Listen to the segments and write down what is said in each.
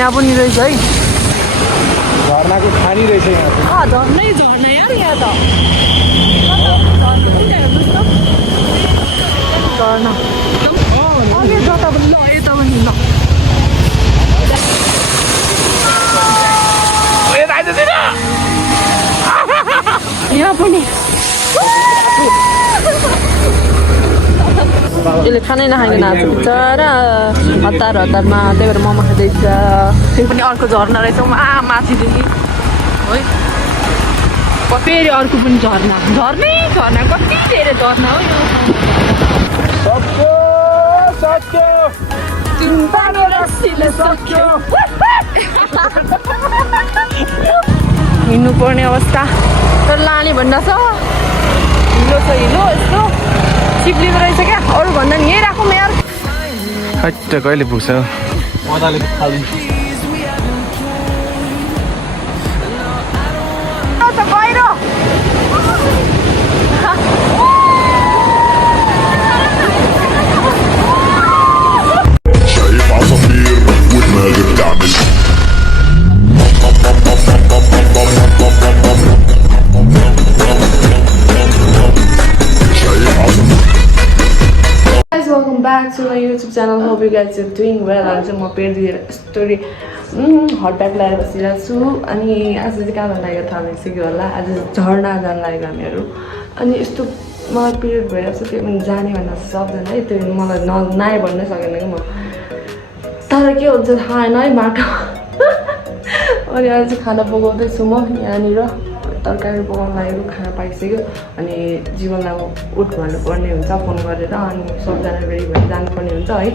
यहाँ पनि रहेछ है झरनाको खानी रहेछ यहाँ झर्नै झर्ना यार यहाँ त झर्ना अघि जता पनि ल यता पनि ल यहाँ पनि यसले खानै नखाएको नाच्छ बिचरा हतार हतारमा त्यही भएर मोमो खाँदैछ त्यो पनि अर्को झर्ना रहेछ माथिदेखि है फेरि अर्को पनि झर्ना झर्नै झर्ना कति धेरै झर्ना हो हिँड्नु पर्ने अवस्था तर लाने भन्दा छ हिलो छ हिलो यस्तो चिप्लिँदो रहेछ क्या अरू भन्दा नि यहीँ राखौँ यार हट्ट कहिले पुग्छ मजाले खाली गहिरो Welcome back to my YouTube channel. Hope you guys are doing well. आज म फेरि स्टोरी हट ब्याग लगाएर बसिरहेको छु अनि आज चाहिँ कहाँ जान लागेको थाहा भइसक्यो होला आज झर्ना जान लागेको हामीहरू अनि यस्तो मलाई पिरियड भइरहेको छ त्यो पनि जाने भन्न सक्दैन है त्यो मलाई नआए भन्नै सकेन कि म तर के हुन्छ थाहा होइन है बाटो अनि आज चाहिँ खाना पकाउँदैछु म यहाँनिर तरकारी पकाउनु लागेको खाना पाइसक्यो अनि जीवनलाई उठ भन्नुपर्ने हुन्छ फोन गरेर अनि सबजना रेडी भएर जानुपर्ने हुन्छ है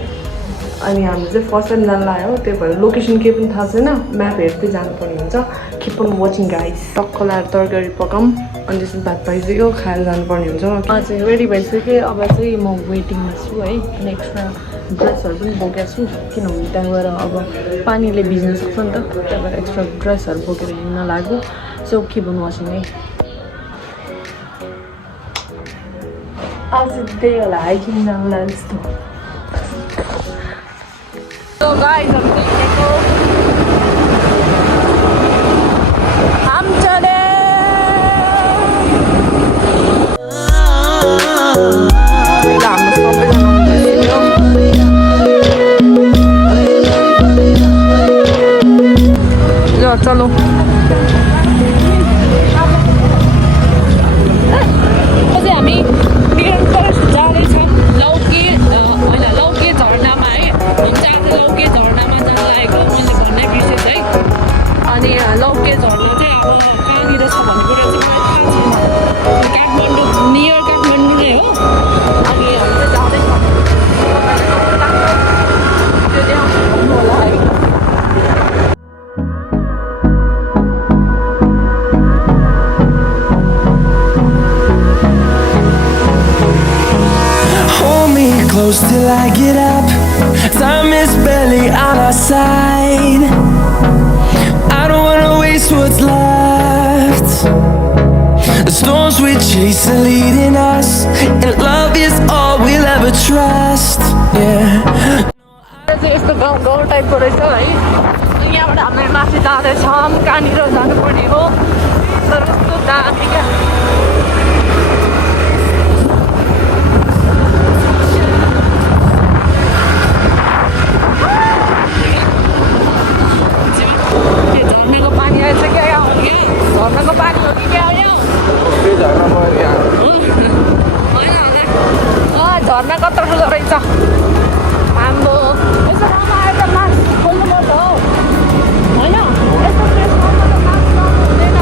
अनि हामी चाहिँ फर्स्ट टाइम जान लाग्यो त्यही भएर लोकेसन केही पनि थाहा छैन म्याप हेर्दै जानुपर्ने हुन्छ किप अन वाचिङ गाइस टक्क लाएर तरकारी पकाऊँ अनि त्यसपछि भात पाइसक्यो खाएर जानुपर्ने हुन्छ चाहिँ रेडी भइसक्यो अब चाहिँ म वेटिङमा छु है अनि एक्स्ट्रा ड्रेसहरू पनि बोकेको छु किनभने त्यहाँ गएर अब पानीले भिज्न सक्छ नि त त्यही भएर एक्स्ट्रा ड्रेसहरू बोकेर हिँड्न लाग्यो so keep on watching me. आज त्यही होला हाइकिङ जानु लाग्यो जस्तो So guys, I'm taking हम चले चलो हामी जाँदैछौँ लौके होइन लौके झरनामा है हुन्छ आज लौके झरनामा जान लागेको मैले भन्ने बिर्सेँ है अनि लौके झरना चाहिँ अब कहाँनिर छ भन्ने कुरा चाहिँ मलाई थाहा छैन काठमाडौँ नियर काठमाडौँ नै हो अनि हामी चाहिँ जाँदैछौँ त्यो देखाउनु होला है close till I get up. Time is barely on our side. I don't wanna waste what's left. The storms we chase are leading us, and love is all we'll ever trust. Yeah. यस्तो गाउँ टाइपको रहेछ है यहाँबाट हामी माथि जाँदैछौँ कहाँनिर जानुपर्ने हो तर कस्तो दामी क्या झर्नाको पानी आएछ क्या हो कि झर्नाको पानी हो कि क्या हो यहाँ होइन होला झर्ना कत्रो ठुलो रहेछ हाम्रो यसो ठाउँमा आएर त मास्क खोल्नुपर्छ हौ होइन यस्तो प्लेसमा त मास्क लाउनु हुँदैन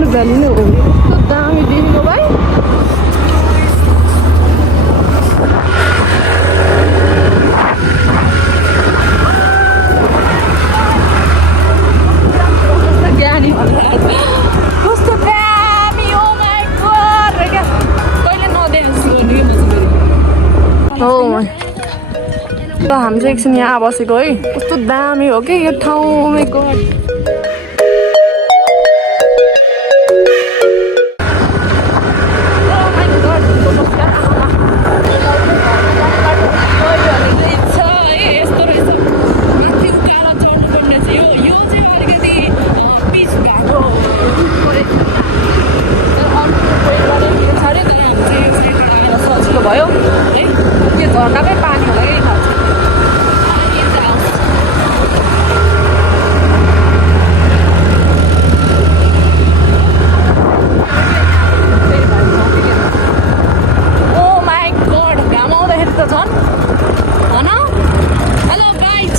पुरानो भ्याली नै हो कस्तो दामी देखेको भाइ ज्ञानी कस्तो दामी ओ माई गॉड क्या कहिले नदेखेको ल हामी चाहिँ एकछिन यहाँ बसेको है कस्तो दामी हो कि यो ठाउँ ओ माई गॉड भयो है यो झर्नाकै पानी होला कि थाहा ओ माई गॉड घाम आउँदाखेरि त झन् भन हेलो गाइज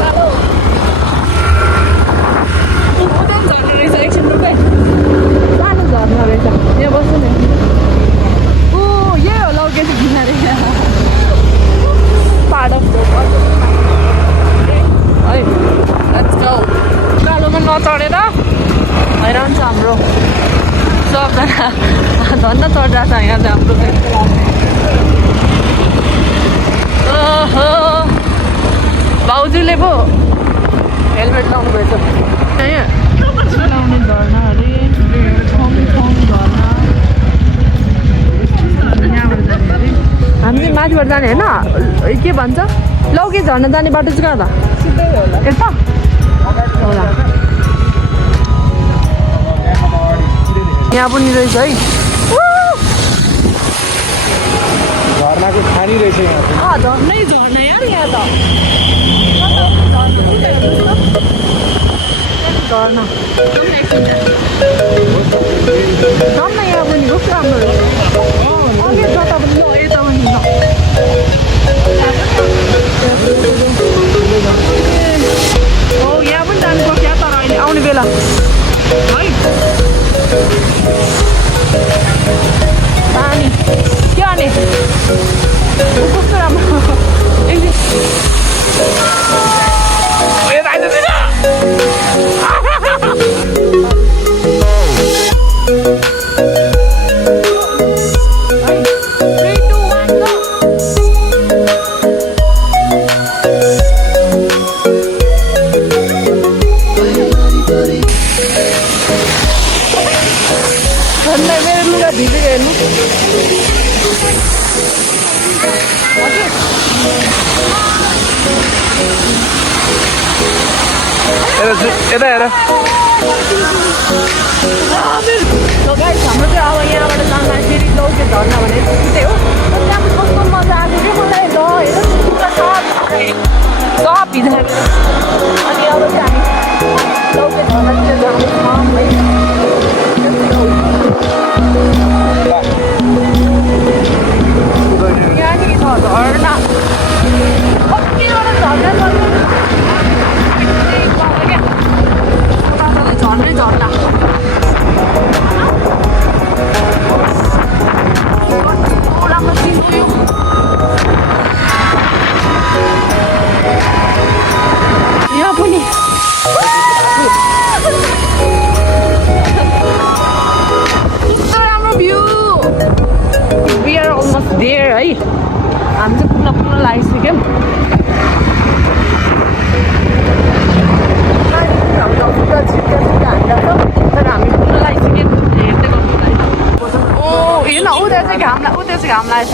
हेलो उता झर्ना रहेछ एकछिन रुपे सानो झर्ना रहेछ यहाँ बस्नु नि ओ यही हो लौके किनारे पाहाड है लेट्स गो कालोमा नचढेर हैरान छ हाम्रो सबजना धन्न चढिरहेको छ यहाँ चाहिँ हाम्रो चाहिँ ओहो भाउजूले पो हेलमेट लाउनु भएछ यहाँ लाउने झर्ना अरे हामी चाहिँ माथिबाट जाने होइन के भन्छ लौके झर्ना जाने बाटो चाहिँ कहाँ त यता होला यहाँ पनि रहेछ है झर्नाको खानी रहेछ यहाँ झर्नै झर्ना यार यहाँ त झर्ना झर्ना यहाँ पनि कस्तो राम्रो रहेछ अघि जता पनि यता पनि हो यहाँ पनि जानुपर्छ या तर अहिले आउने बेला है पानी के आने कस्तो राम्रो यता हेर गाइस हाम्रो चाहिँ अब यहाँबाट जाँदाखेरि लौके झर्ना भने त्यही हो त्यहाँ कस्तो मजा आएको कि मलाई ल हेर सब भिजाएको अनि अब चाहिँ हामी लौके झर्नातिर जाँदैछौँ है यहाँनिर छ झर्ना कतिवटा झर्ना झर्नै झर्ना राम्रो चिज हो यहाँ पनि कस्तो राम्रो view we are almost there है हामी चाहिँ पुग्न लागिसक्यौँ तर हामी पुग्न लागिसक्यौँ हेर्दै गर्नु ओ हेर्न उता चाहिँ घाम लागेछ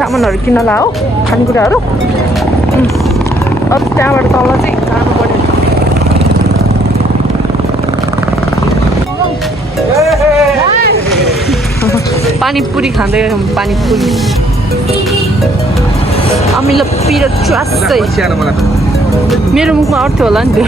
सामानहरू किन्न ला हो खानेकुराहरू अब त्यहाँबाट तल चाहिँ जानु पर्यो पानीपुरी खाँदै पानीपुरी अमिलो पिरो च्वासै मेरो मुखमा अर्थ्यो होला नि त्यो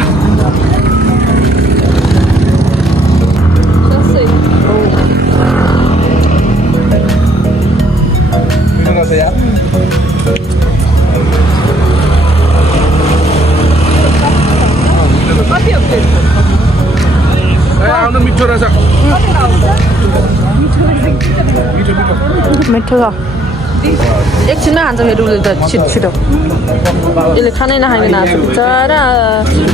मिठो रहेछ मिठो छ एकछिनमै खान्छ फेरि उसले त छिटो यसले खानै नखाने नाच्छ बिचरा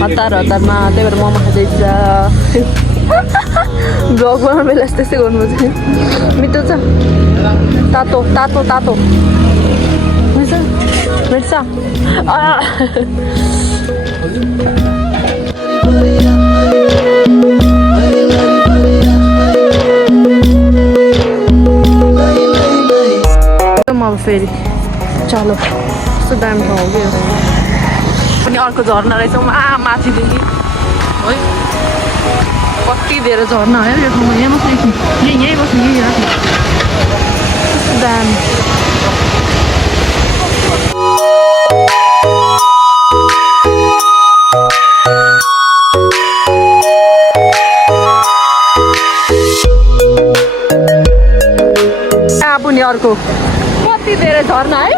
हतार हतारमा त्यही भएर मोमो खाँदैछ ब्लग बनाउने बेला त्यस्तै गर्नुपर्छ नि मिठो छ तातो तातो तातो मिर्छ अब फेरि चलो कस्तो दामी ठाउँ हो कि पनि अर्को झर्ना रहेछ माथिदेखि है कति धेरै झर्ना है यो ठाउँमा यहाँ बस्नु यहीँ बस्नु यहीँ राख्नु कस्तो दामी पनि अर्को कति धेरै झर्ना है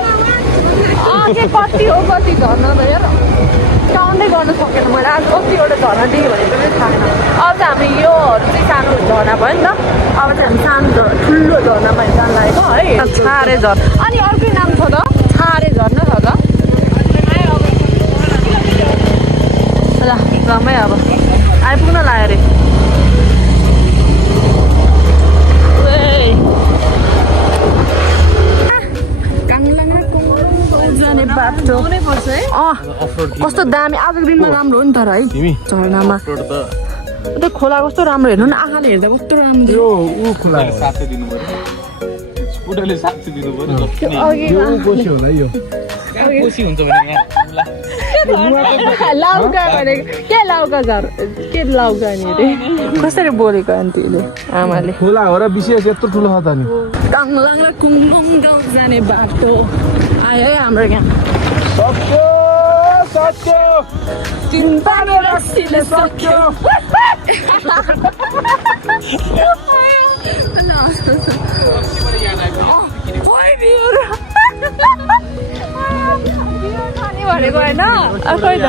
के कति हो कति झर्ना त हेर काउन्टै गर्नु सकेन मैले आज कतिवटा झर्ना देखेँ भने पनि थाहा छैन अब चाहिँ हामी योहरू चाहिँ सानो झर्ना भयो नि त अब चाहिँ हामी सानो ठुलो झर्नामा जान लागेको है छारे झर्ना अनि अर्कै नाम छ त छारे झर्ना छ त ल रमै अब आइपुग्न लाग्यो अरे बाटो कस्तो दामी आजको दिनमा राम्रो हो नि तर है झर्नामा त्यो खोला कस्तो राम्रो हेर्नु न आँखाले हेर्दा कस्तो राम्रो लाउका भनेको के लाउका झर के लाउका नि अरे कसरी बोलेको आन्टीले आमाले खोला हो र विशेष यत्रो ठुलो छ त नि काङलाङ र कुङलुङ गाउँ जाने बाटो आयो है हाम्रो यहाँ सक्यो सक्यो चिन्ता रस्सीले सक्यो भनेको होइन खै त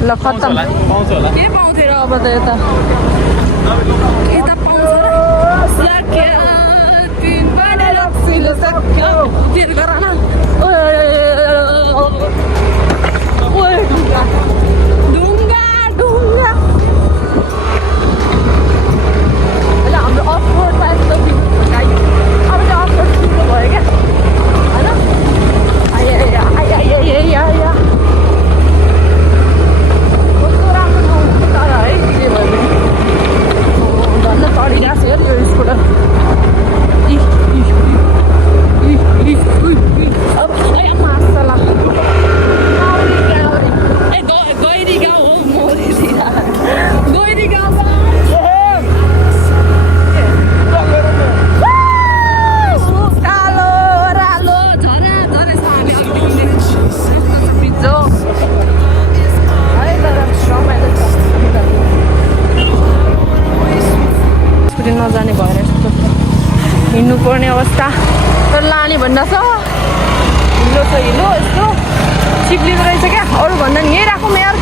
ल खत्तम के पाउँथ्यो र अब त यता तेरो गर न ढुङ्गा ढुङ्गा हाम्रो अफरोड टाइप त अब चाहिँ अफरोड ठुलो भयो क्या होइन कस्तो राम्रो ठाउँ तर है के भयो भने झन् चढिरहेको छ यो स्कुटर गैरी गाउँ हो गैरी गाउँ कालो रालो झरा पिज्जो है तर रमाइलो छ स्कुटी नजाने भएर यस्तो हिँड्नु पर्ने अवस्था तर लाने भन्दा छ हिलो छ हिलो यस्तो चिप्लिँदो रहेछ क्या अरू भन्दा नि यहीँ राखौँ यार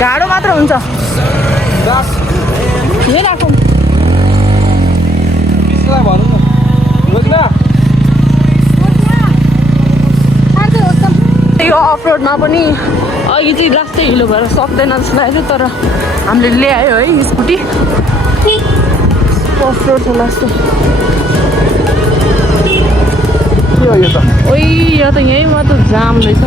गाडो मात्र हुन्छ यहीँ राखौँ यो अफरोडमा पनि अघि चाहिँ रास्तै हिलो भएर सक्दैन जस्तो लाग्यो तर हामीले ल्यायो है स्कुटी अफरोड छ लास्तो ओइ यो त यहीँ मात्र जाम रहेछ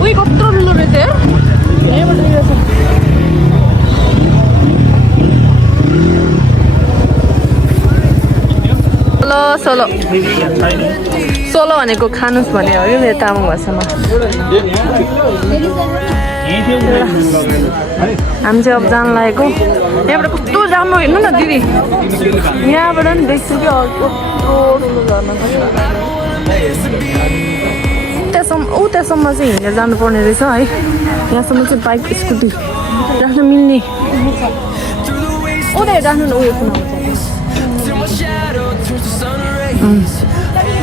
उही कत्रो ठुलो रहेछ यार यहीँबाट यो छ सोलो सोलो भनेको खानुस् भने हो कि तामाङ भाषामा हामी चाहिँ अब जान लागेको यहाँबाट कस्तो राम्रो हेर्नु न दिदी यहाँबाट नि देख्छु कि त्यहाँसम्म चाहिँ हिँडेर जानुपर्ने रहेछ है यहाँसम्म चाहिँ बाइक स्कुटी राख्न मिल्ने उनीहरू राख्नु न उयो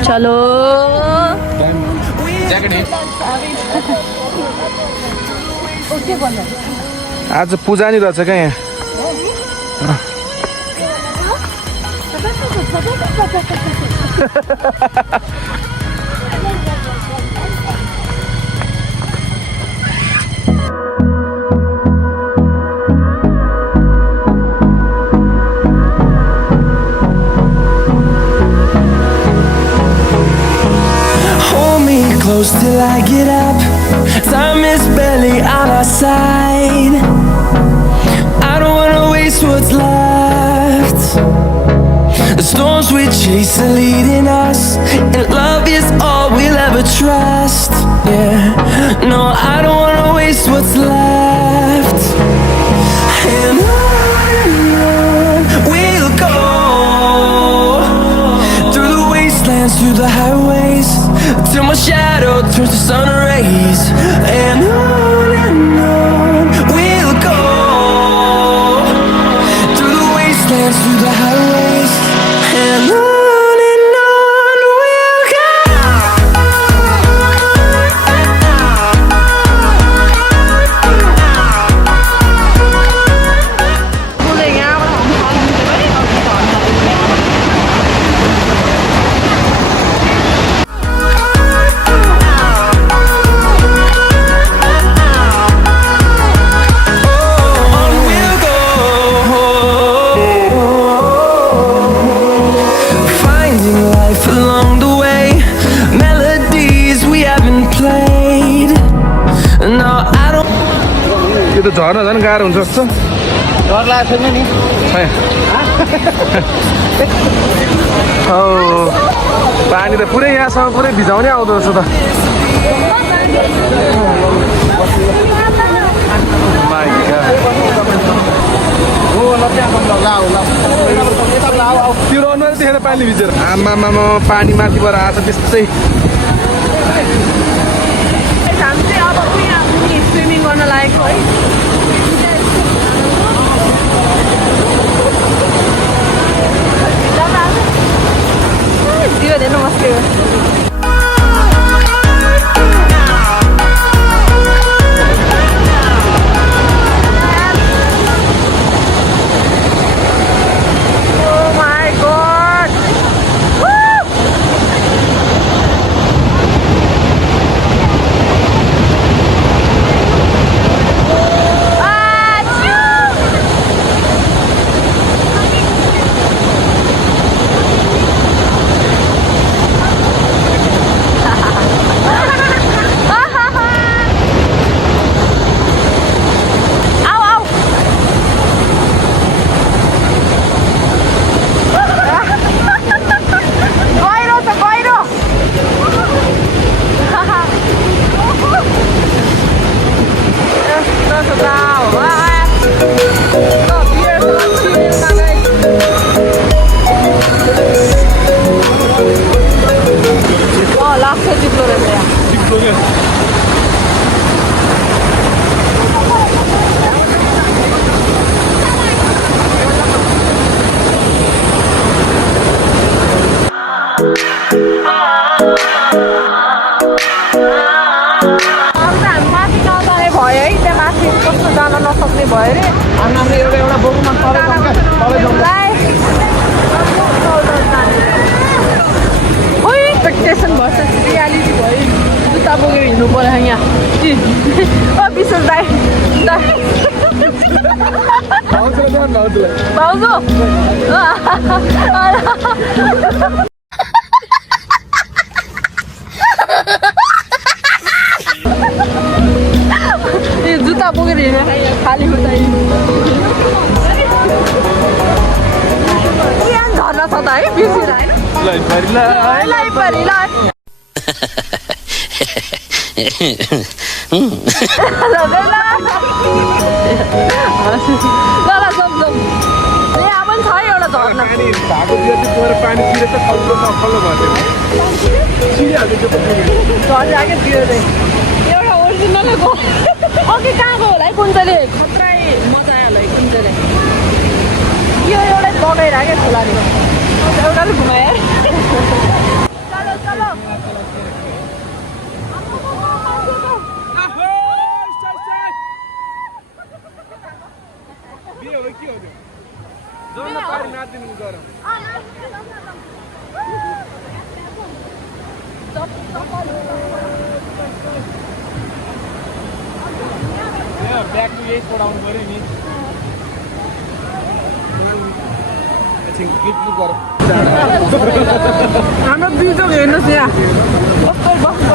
चलो आज पूजा नि रहेछ क्या यहाँ Close till I get up. Time is barely on our side. I don't wanna waste what's left. The storms we chase are leading us, and love is all we'll ever trust. Yeah, no, I don't wanna waste what's left. And on we'll go, through the wastelands, through the highways, till my shadow turns to sun rays. And on we'll go, through the wastelands, through the highways. And on we'll go. यो त झर्न झन् गाह्रो हुन्छ जस्तो डर लागेको छैन नि पानी त पुरै यहाँसम्म पुरै भिजाउने आउँदो रहेछ त त्यो अनुहार देखेर पानी भिजेर आमामा पानी माथिबाट आएको छ त्यस्तै स्विमिङ गर्न लागेको है जिरो धेरै मस्ती नसक्ने भयो रे हामीले एउटा बोकुमा तलै जाउँ क्या तलै जाउँ एक्सपेक्टेसन भर्सेस रियालिटी भयो जुत्ता बोकेर हिँड्नु पर्यो यहाँ विशेष दाइ भाउजू जुत्ता बोकेर हिँडेर खाली खुट्टा झर्ना छ त है बिर्सिएर एउटा ओरिजिनल गयो अघि कहाँ गयो होला है कुन चाहिँ खत्रै मजा आयो होला है कुन चाहिँ यो एउटा बगाइरह क्या खोलाले एउटा घुमायो चलो चलो झर्ना पानी नाच्दिनु गरौँ ब्याग यही छोडाउनु पर्यो नि हाम्रो बिजोग हेर्नुहोस् यहाँ कस्तो बस्छ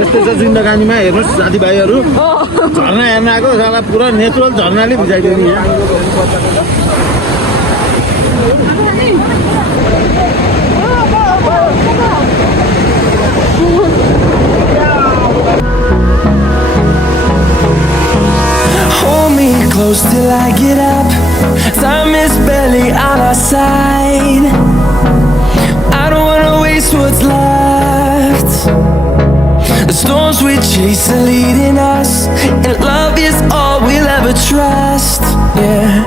यस्तै छ जिन्दगानीमा हेर्नुहोस् साथीभाइहरू झर्ना हेर्न आएको साला पुरा नेचुरल झर्नाले भिजाइदियो नि यहाँ Hold me close till I get up. Time is barely on our side. I don't wanna waste what's left. The storms we chase are leading us, and love is all we'll ever trust. Yeah,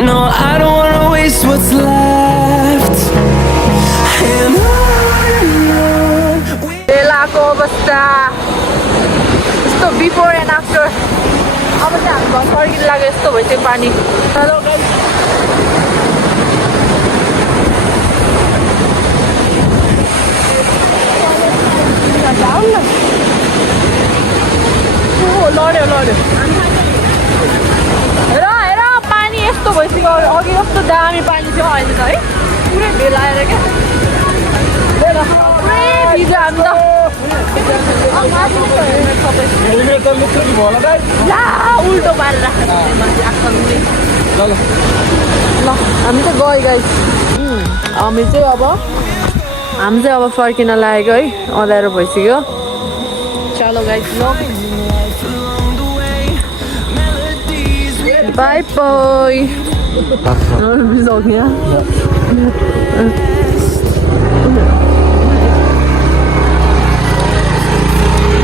no, I don't wanna waste what's left. And on बेलाको अवस्था यस्तो before and after अब चाहिँ हामी घर फर्किनु लाग्यो यस्तो भइसक्यो पानी हेलो गाइस लड्यो लड्यो हेर हेर पानी यस्तो भइसक्यो अघि कस्तो दामी पानी थियो अहिले त है पुरै भेलाएर क्या पुरै भिज्यो हामी त ला उल्टो पारेर ल हामी त गयो गाइस हामी चाहिँ अब फर्किन लागेको है अँध्यारो भइसक्यो चलो गाइस ल बाई बाई बिजोग्या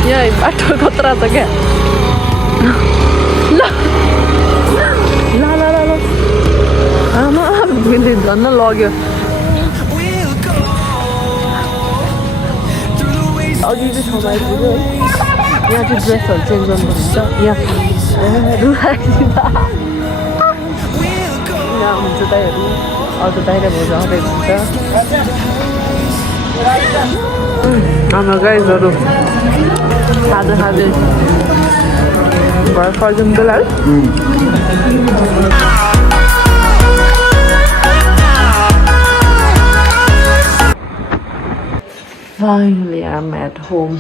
यहाँ बाटो खतरा छ क्या ल ल ल ल आमा बिल्ली झन् लग्यो अघि चाहिँ ठाउँमा आइपुग्यो है यहाँ चाहिँ ड्रेसहरू चेन्ज गर्नुपर्छ यहाँ यहाँ हुन्छ दाइहरू अर्को दाइरा भोज आउँदै हुन्छ हाम्रो गाइजहरू खाजा खाँदै घर फर्किनु बेला है Finally, I'm at home.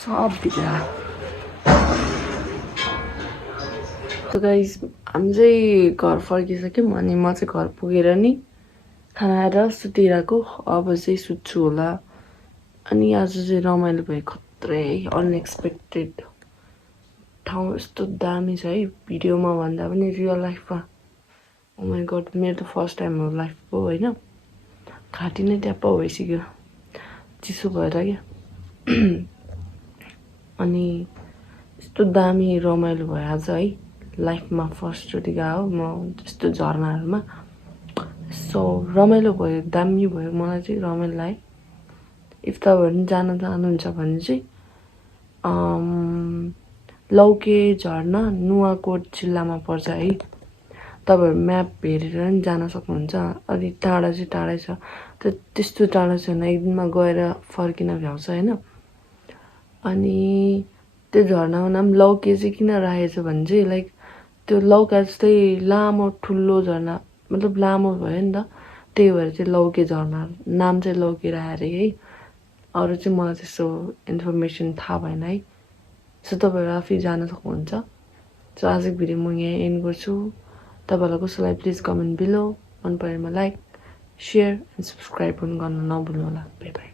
सब भित्र So guys, हामी चाहिँ घर फर्किसक्यौँ अनि म चाहिँ घर पुगेर नि खाना आएर सुतिरहेको अब चाहिँ सुत्छु होला अनि आज चाहिँ रमाइलो भयो खत्रै अनएक्सपेक्टेड ठाउँ यस्तो दामी छ है भिडियोमा भन्दा पनि रियल लाइफमा ओ माय गॉड मेरो त फर्स्ट टाइम हो लाइफको होइन घाँटी नै ट्याप्प भइसक्यो चिसो भएर क्या अनि यस्तो दामी रमाइलो भयो आज है लाइफमा फर्स्टचोटि गएको म त्यस्तो झर्नाहरूमा सो रमाइलो भयो दामी भयो मलाई चाहिँ रमाइलो लाग्यो इफ तपाईँहरू जान चाहनुहुन्छ भने चाहिँ लौके झरना नुवाकोट जिल्लामा पर्छ है तपाईँहरू म्याप हेरेर पनि जान सक्नुहुन्छ अलि टाढा चाहिँ टाढै छ त्यस्तो टाढा छैन एक दिनमा गएर फर्किन भ्याउँछ होइन अनि त्यो झरनाको नाम लौके चाहिँ किन राखेको छ भने चाहिँ लाइक त्यो लौका जस्तै लामो ठुलो झरना मतलब लामो भयो नि त त्यही भएर चाहिँ लौके झरना नाम चाहिँ लौके राखेर है अरू चाहिँ मलाई त्यस्तो इन्फर्मेसन थाहा भएन है सो तपाईँहरू आफै जान सक्नुहुन्छ सो आजको भिडियो म यहाँ एन्ड गर्छु तपाईँहरूलाई कसैलाई प्लिज कमेन्ट बिलो मन परेमा लाइक सेयर एन्ड सब्सक्राइब पनि गर्न नभुल्नु होला बाई बाई